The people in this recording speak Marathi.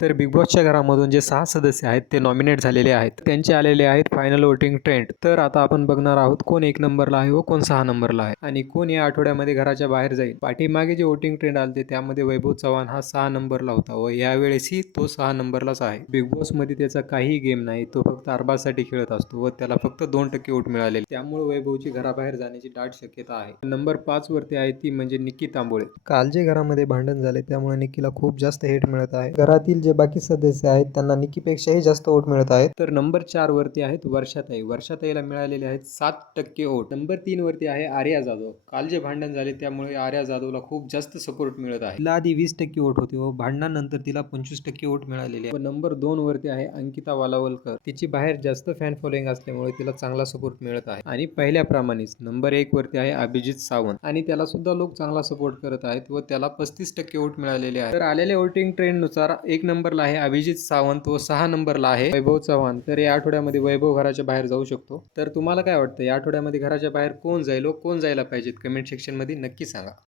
तर बिग बॉसच्या घरामधून जे सहा सदस्य आहेत ते नॉमिनेट झालेले आहेत. त्यांचे आलेले आहेत फायनल वोटिंग ट्रेंड तर आता आपण बघणार आहोत कोण एक नंबरला आहे व कोण सहा नंबरला आहे. आणि कोण या आठवड्यामध्ये घराच्या बाहेर जाईल? पाठीमागे जे वोटिंग ट्रेंड आलते त्यामध्ये वैभव चव्हाण हा सहा नंबरला होता व यावेळेसही तो सहा नंबरलाच आहे. बिग बॉसमध्ये त्याचा काहीही गेम नाही तो फक्त अरबासाठी खेळत असतो व त्याला फक्त दोन टक्के वोट मिळाले त्यामुळे वैभवची घराबाहेर जाण्याची दाट शक्यता आहे. नंबर पाच वरती आहे ती म्हणजे निक्की तांबोळे. काल जे घरामध्ये भांडण झाले त्यामुळे निक्कीला खूप जास्त हेट मिळत आहे. घरातील जे बाकी सदस्य आहेत त्यांना निक्कीपेक्षाही जास्त वोट मिळत आहेत. तर नंबर चार वरती आहेत वर्षाताई. वर्षाताईला मिळालेले आहेत सात टक्के वोट. नंबर तीन वरती आहे आर्या जाधव. काल जे भांडण झाले त्यामुळे आर्या जाधवला खूप जास्त सपोर्ट मिळत आहे. तिला आधी वीस टक्के वोट होते व भांडणानंतर तिला पंचवीस टक्के वोट मिळालेले आहे नंबर दोन वरती आहे अंकिता वालावलकर. तिची बाहेर जास्त फॅन फॉलोइंग असल्यामुळे तिला चांगला सपोर्ट मिळत आहे. आणि पहिल्याप्रमाणेच नंबर एक वरती आहे अभिजित सावंत. आणि त्याला सुद्धा लोक चांगला सपोर्ट करत आहेत व त्याला पस्तीस टक्के वोट मिळालेले आहे तर आलेल्या वोटिंग ट्रेंडनुसार एक नंबरला आहे अभिजित सावंत. व सहा नंबरला आहे. वैभव चव्हाण. तर या आठवड्यामध्ये वैभव घराच्या बाहेर जाऊ शकतो. तर तुम्हाला काय वाटतं? या आठवड्यामध्ये घराच्या बाहेर कोण जाईल व कोण जायला पाहिजेत? कमेंट सेक्शनमध्ये नक्की सांगा.